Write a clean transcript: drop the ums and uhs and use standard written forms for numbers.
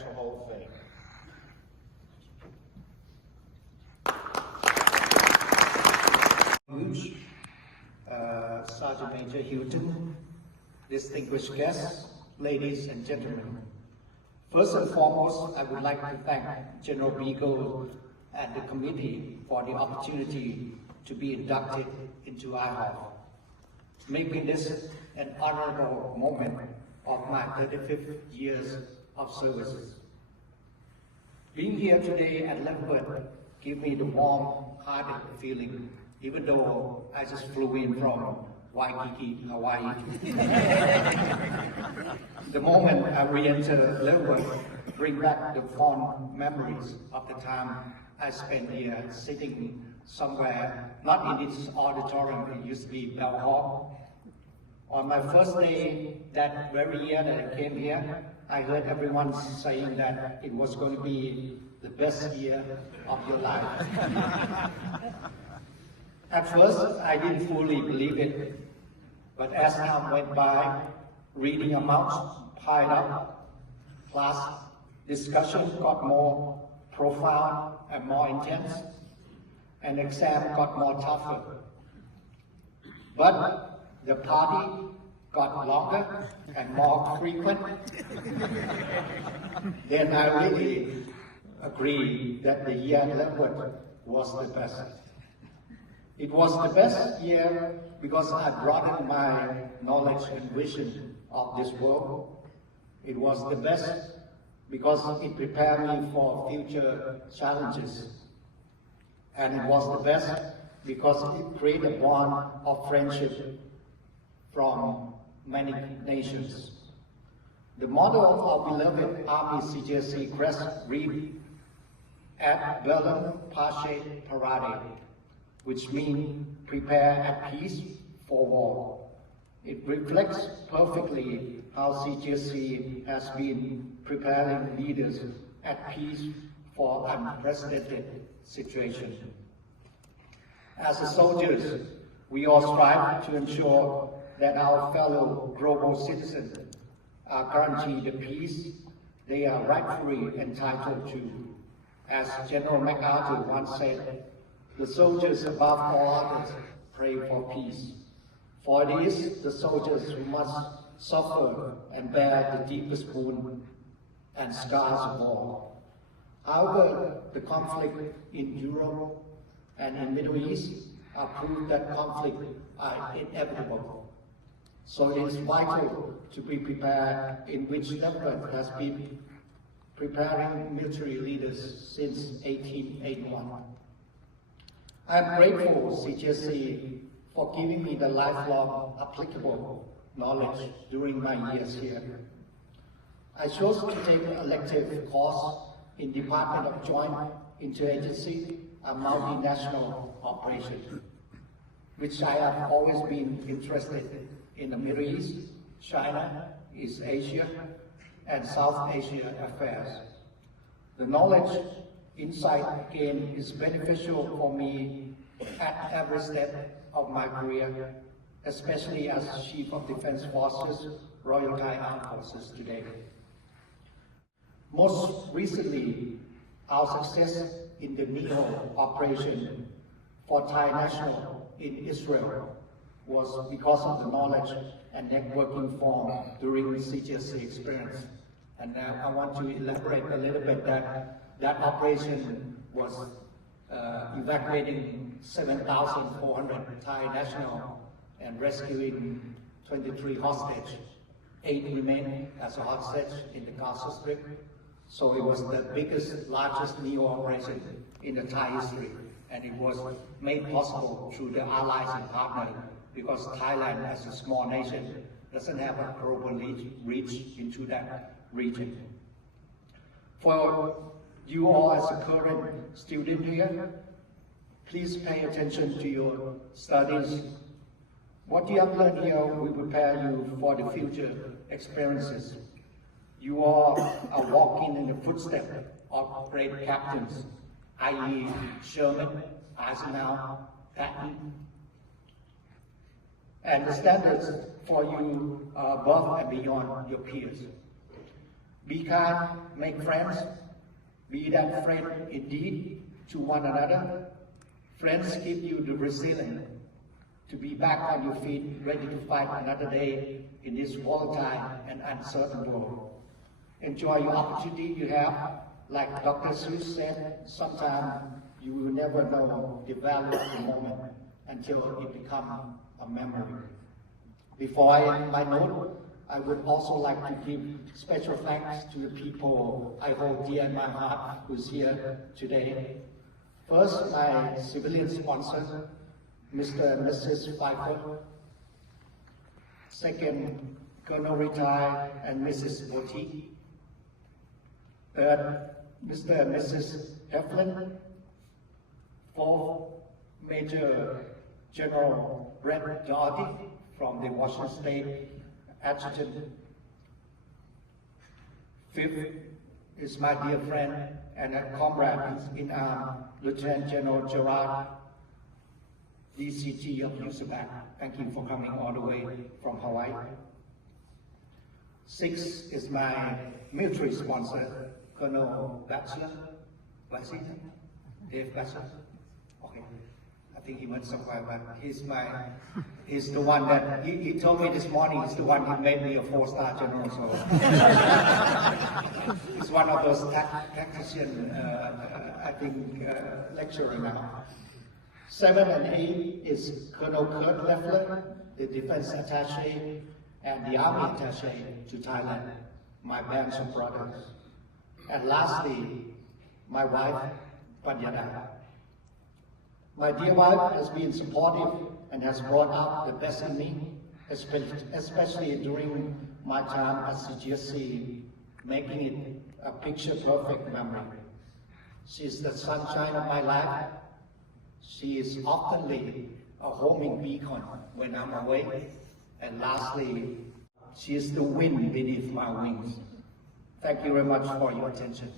National Hall of Fame. Sergeant Major Hilton, distinguished guests, ladies and gentlemen. First and foremost, I would like to thank General Beagle and the committee for the opportunity to be inducted into IHOF, making this an honorable moment of my 35th years of service. Being here today at Leavenworth gives me the warm-hearted feeling, even though I just flew in from Waikiki, Hawaii. The moment I re-enter Leavenworth, bring back the fond memories of the time I spent here sitting somewhere, not in this auditorium, it used to be Bell Hall. On my first day, that very year that I came here, I heard everyone saying that it was going to be the best year of your life. At first, I didn't fully believe it, but as time went by, reading amounts piled up, class discussion got more profound and more intense, and exam got more tougher. But the party got longer and more frequent. Then I really agreed that the year at Leavenworth was the best. It was the best year because I broadened my knowledge and vision of this world. It was the best because it prepared me for future challenges. And it was the best because it created a bond of friendship from many nations. The motto of our beloved Army CJC crest reads, "Ad bellum pace parade," which means prepare at peace for war. It reflects perfectly how CJC has been preparing leaders at peace for unprecedented situations. As soldiers, we all strive to ensure that our fellow global citizens are guaranteed the peace they are rightfully entitled to. As General MacArthur once said, "The soldiers above all others pray for peace, for it is the soldiers who must suffer and bear the deepest wound and scars of war." However, the conflict in Europe and in the Middle East are proof that conflicts are inevitable. So it is vital to be prepared, in which Leavenworth has been preparing military leaders since 1881. I am grateful, CJC, for giving me the lifelong applicable knowledge during my years here. I chose to take an elective course in Department of Joint Interagency and Multinational Operations, which I have always been interested in the Middle East, China, East Asia, and South Asia affairs. The knowledge, insight gained is beneficial for me at every step of my career, especially as Chief of Defense Forces, Royal Thai Armed Forces today. Most recently, our success in the NEO operation for Thai National in Israel was because of the knowledge and networking formed during the CJC experience. And now I want to elaborate a little bit that operation was evacuating 7,400 Thai national and rescuing 23 hostage. 8 remain as a hostage in the Gaza Strip. So it was the biggest, largest NEO operation in the Thai history. And it was made possible through the allies and partners because Thailand, as a small nation, doesn't have a global reach into that region. For you all as a current student here, please pay attention to your studies. What you have learned here will prepare you for the future experiences. You all are walking in the footsteps of great captains, i.e. Sherman, Eisenhower, Patton. And the standards for you are above and beyond your peers. Be kind, make friends, be that friend indeed to one another. Friends give you the resilience to be back on your feet, ready to fight another day in this volatile and uncertain world. Enjoy your opportunity you have. Like Dr. Seuss said, sometimes you will never know the value of the moment until it becomes a memory. Before I end my note, I would also like to give special thanks to the people I hold dear in my heart who's here today. First, my civilian sponsor, Mr. and Mrs. Pfeiffer. Second, Colonel Retired and Mrs. Daugherty. Third, Mr. and Mrs. Heflin. Fourth, Major General Bret Daugherty from the Washington State Adjutant. Fifth is my dear friend and a comrade in arms, Lieutenant General Jarrard, DCG of USARPAC. Thank you for coming all the way from Hawaii. Sixth is my military sponsor, Colonel Batchelor. What's his name? Dave Batchelor? Okay. I think he went somewhere, but he's the one that, he told me this morning he's the one who made me a 4-star general, so. He's one of those tactician, I think, lecturer now. 7 and 8 is Colonel Kirt Leffler, the defense attaché and the army attaché to Thailand, my bands of brothers. And lastly, my wife, Panyada. My dear wife has been supportive and has brought out the best in me, especially during my time at CGSC, making it a picture-perfect memory. She is the sunshine of my life. She is oftenly a homing beacon when I'm away. And lastly, she is the wind beneath my wings. Thank you very much for your attention.